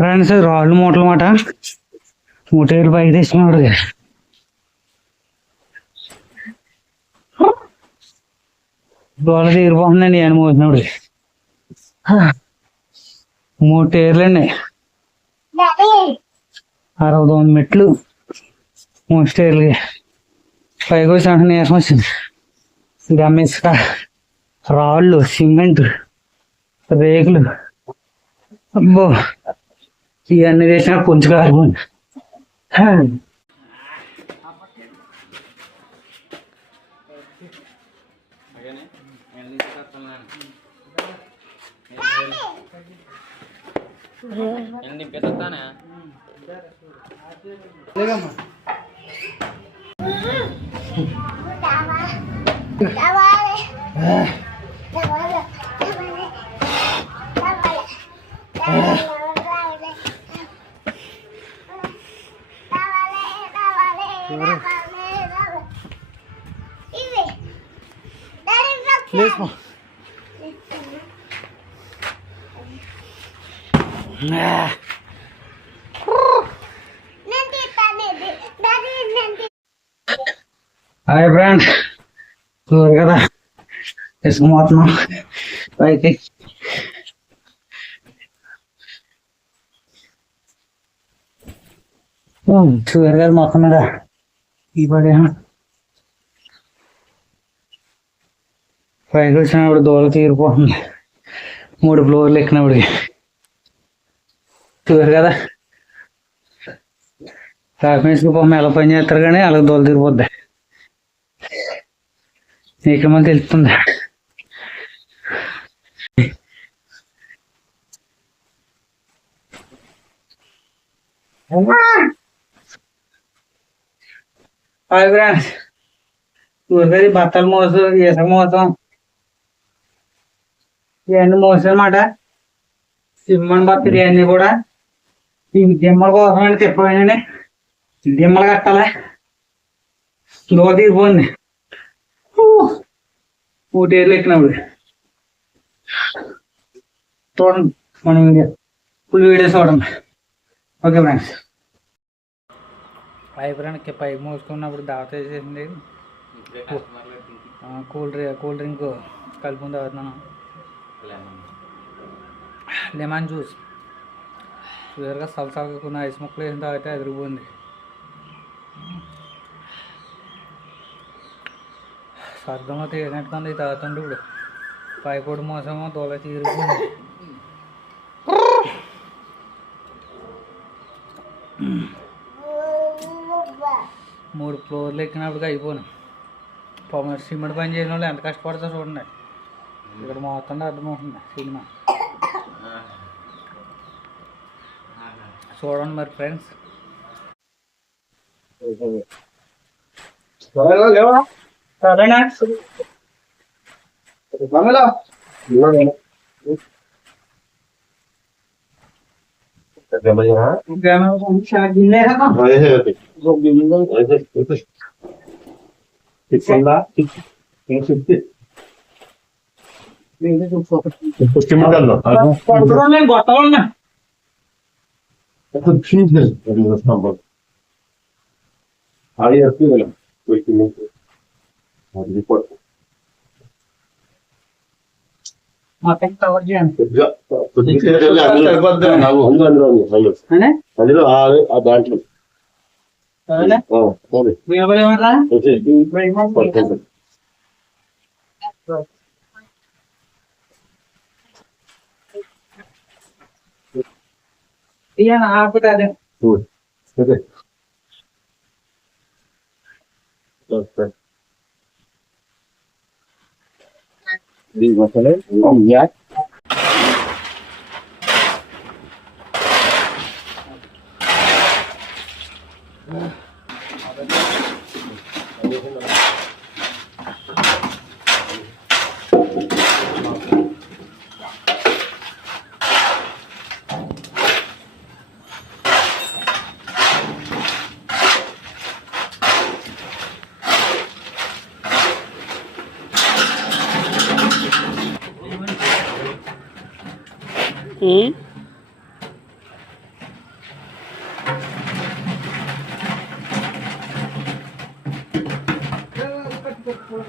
Friends రాళ్ళు మూటలు మాట మూటేరు పైకి తెచ్చినాడు దోళ తీరిపోతుందండి అని మోసినప్పుడు 3 టైర్లండి 60 మెట్లు 3 టైర్లకి పైకి వచ్చి నీరసం వచ్చింది. గమ్మేసుక రాళ్ళు సిమెంట్ రేకులు అబ్బో ఇవన్నీ చేసినా కొంచెం కారిపోయింది. హాయ్ ఫ్రెండ్స్ చూరు కదా వేసుకుపోతున్నాం పైకి. చూరు కదా మొత్తం మీద ఈ పడే పైకి వచ్చినప్పుడు దోళ తీరిపోతుంది 3 ఫ్లోర్లు ఎక్కినప్పటికి. చూరు కదా కాకిమేసుకు పొమ్మ ఎలా పని చేస్తారు కానీ అలా దోళ తీరిపోద్ది. ఇక్కడ మనకు తెలుస్తుంది. హాయ్ ఫ్రెండ్స్ ఊరికది బట్టలు మోసం ఇసుక మోసం ఇవన్నీ మోసం అన్నమాట. సిమ్మన్ బత్తలు ఇవన్నీ కూడా ఈ దిమ్మల కోసం అని తిప్పపోయినా దిమ్మలు కట్టాలి. లో తీరిపోయింది 3 టైర్లు ఎక్కినప్పుడు. చూడండి మనం ఫుల్ వీడియోస్ చూడండి. Okay friends. పైకి మోసుకున్నప్పుడు దావత వేసేసింది. కూల్ డ్రింక్ కలుపుకుని తాగుతున్నాను. లెమన్ జ్యూస్ చూసారుగా సలసలగా కొన్ని ఐస్ ముక్కలు వేసిన తాగితే ఎదిరిపోయింది. స్వర్గంలో తీరినట్టుకుంది తాగుతుండే. ఇప్పుడు పైపోటు మోసమో దోళ తీరిపోయింది. 3 ఫ్లోర్లు ఎక్కినప్పటికి అయిపోయినాయి. సిమెంట్ పని చేసిన వాళ్ళు ఎంత కష్టపడతారో చూడండి. ఇక్కడ మొత్తం అర్థమవుతుంది సినిమా. చూడండి మరి ఫ్రెండ్స్. సరేనా కవర్ చేయండి. అందులో దాంట్లో ఆపుతుంది. Di masalah, ya. Hi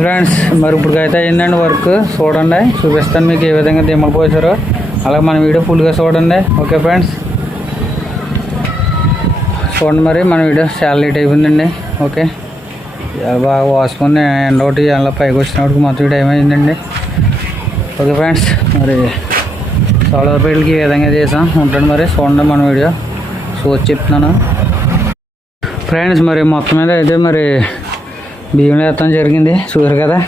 friends, మరి ఇప్పటికైతే అయిందండి వర్క్. చూడండి, చూపిస్తాను మీకు ఏ విధంగా దిమ్మలు పోసారో. అలాగే మన వీడియో ఫుల్గా చూడండి. ఓకే ఫ్రెండ్స్, చూడండి. మరి మన వీడియో చాలా లేట్ అయిపోయిందండి. ఓకే, బాగా వాసుకొని ఎండ ఒకటి అలా పైకి వచ్చినప్పటికి మొత్తం టైం అయిందండి. ఓకే ఫ్రెండ్స్, మరి సోలార్ ప్లేట్లకి ఈ విధంగా చేసాం ఉంటుంది. మరి చూడండి మన వీడియో చూసి చెప్తున్నాను ఫ్రెండ్స్. మరి మొత్తం మీద అయితే మరి బియ్యం వేస్తాం జరిగింది. చూసారు కదా,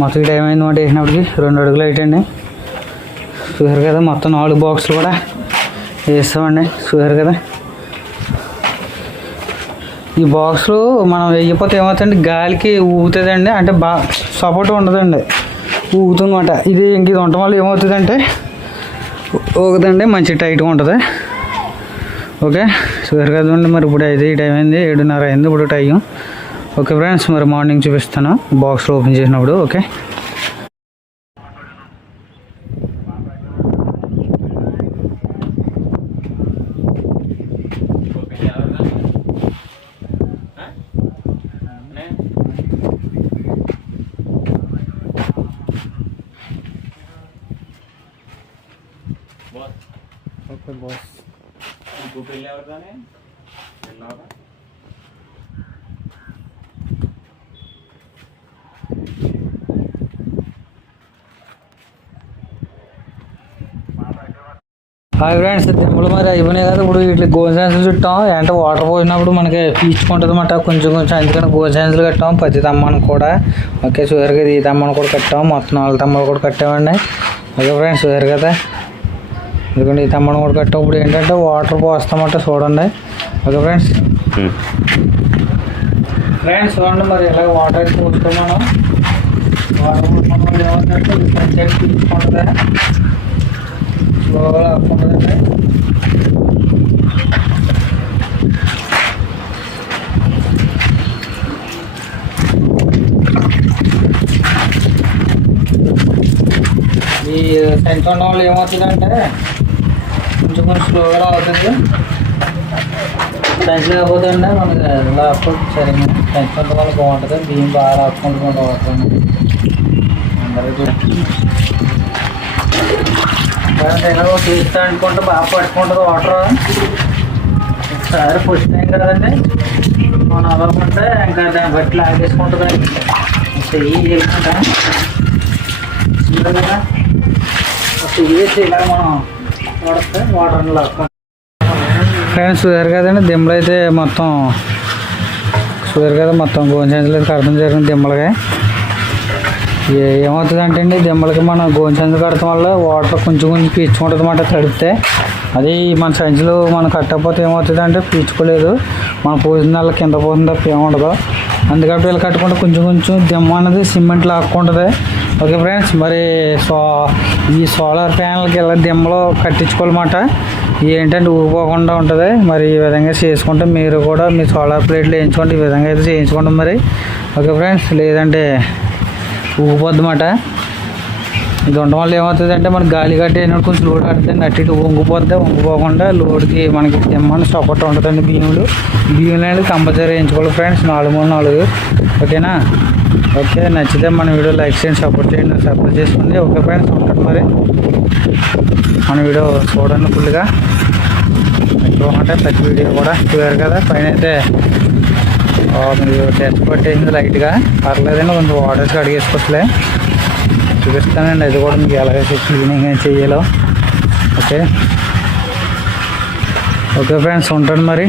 మొత్తం టైం అయింది మాట వేసినప్పటికి 2 అడుగులు అయిటండి. చూసారు కదా, మొత్తం 4 బాక్సులు కూడా వేస్తామండి. చూసారు కదా, ఈ బాక్సులు మనం వేయకపోతే ఏమవుతుందండి, గాలికి ఊగుతుందండి. అంటే బాగా సపోర్ట్ ఉండదండి, ఊగుతుందన్నమాట. ఇది ఉండటం వల్ల ఏమవుతుందంటే ఊగుదండి, మంచి టైట్గా ఉంటుంది. ఓకే, చూసారు కదండి. మరి ఇప్పుడు అయితే ఈ టైం అయింది, 7:30 అయింది ఇప్పుడు టైం. ఓకే ఫ్రెండ్స్, మరి మార్నింగ్ చూపిస్తాను బాక్స్లో ఓపెన్ చేసినప్పుడు. Okay, okay boss. Hi friends, దిమ్మలు మరి అయిపోయినాయి కదా. ఇప్పుడు వీటికి గోల్ సైన్సులు చుట్టాం. అంటే వాటర్ పోసినప్పుడు మనకి పీల్చుకుంటుంది అన్నమాట కొంచెం కొంచెం. అందుకని గోల్ సైన్సులు కట్టాం. పత్తి తమ్మను కూడా. ఓకే, చూసారు కదా, ఈ తమ్మను కూడా కట్టాం. మొత్తం 4 తమ్మలు కూడా కట్టామండి. ఓకే ఫ్రెండ్స్, చూసారు కదా, ఎందుకంటే ఈ తమ్మను కూడా కట్టాం. ఇప్పుడు ఏంటంటే వాటర్ పోస్తామంటే చూడండి. ఓకే ఫ్రెండ్స్, చూడండి. మరి ఇలాగ వాటర్ అయితే పోస్తాం మనం. వాటర్ పోసుకోవడం ఏమవుతుందంటే పీల్చుకుంటుంది, స్లోగా ఆపుకుంటుందండి. ఈ సెన్స్ ఉండడం వల్ల ఏమవుతుందంటే కొంచెం స్లోగా అవుతుంది. సెన్స్ లేకపోతే అండి మనకి లాక్కోవచ్చు సరిగ్గా. సెన్స్ ఉండడం వల్ల బాగుంటుంది. బియ్యం బాగా రాసుకుంటూ అవుతుంది. అందరికీ తీస్తా అనుకుంటే బాగా పట్టుకుంటుంది వాటర్. ఒకసారి ఫస్ట్ టైం కదండి మనం అవ్వకుంటే ఇంకా దాన్ని బట్టి లాగేసుకుంటుంది. చెయ్యి చేసుకుంటా కదా, చెయ్యేసి ఇలా మనం వాడితే వాటర్ లాక్కుంటాం. ఫ్రెండ్స్, చూసారు కదండి, దిమ్మలు అయితే మొత్తం చూసారు కదా, మొత్తం గోంచెంచులు అయితే కడతాం జరిగింది దిమ్మలకి. ఏమవుతుంది అంటే అండి, దిమ్మలకి మనం గోని సంచులు కడటం వల్ల వాటర్ కొంచెం కొంచెం పీల్చుకుంటుంది అన్నమాట తడిపితే. అది మన సంచులు మనం కట్టకపోతే ఏమవుతుంది అంటే పీల్చుకోలేదు. మనం పోసిన కింద పోసిన తప్ప ఏముండదు. అందుకని వీళ్ళు కట్టుకుంటే కొంచెం కొంచెం దిమ్మ అన్నది సిమెంట్ లాక్కుంటుంది. ఓకే ఫ్రెండ్స్, మరి ఈ సోలార్ ప్యానల్కి ఇలా దిమ్మలో కట్టించుకోవాలన్నమాట. ఏంటంటే ఊగిపోకుండా ఉంటుంది. మరి ఈ విధంగా చేసుకుంటే మీరు కూడా మీ సోలార్ ప్లేట్లు వేయించుకోండి. ఈ విధంగా అయితే చేయించుకోండి మరి. ఓకే ఫ్రెండ్స్, లేదంటే ఊగిపోద్ది అన్నమాట. ఇది ఉండడం వల్ల ఏమవుతుంది అంటే మనకి గాలి కట్టేసినప్పుడు కొంచెం లోడ్ కడుతుంది. అటు ఇటు వంగిపోద్ది. వంగిపోకుండా లోడ్కి మనకి దిమ్మని సపోర్ట్ ఉంటుందండి. బియ్యంలో అనేది కంపల్సరీ వేయించుకోవాలి ఫ్రెండ్స్. 4-3-4. ఓకేనా? ఓకే, నచ్చితే మన వీడియో లైక్ చేయండి, సపోర్ట్ చేయండి, సపోర్ట్ చేసుకోండి. ఓకే ఫ్రెండ్స్, ఉంటుంది మరి మన వీడియో చూడండి ఫుల్గా. ఎక్కువ ప్రతి వీడియో కూడా చూడారు కదా. పైన అయితే మీరు టెస్ట్ పట్టేసింది లైట్గా, పర్లేదండి. కొంచెం వాటర్స్ అడిగేసుకోవట్లే, చూపిస్తానండి. అది కూడా మీకు ఎలాగైతే క్లీనింగ్ ఏం చెయ్యాలో. ఓకే ఫ్రెండ్స్, ఉంటాను మరి.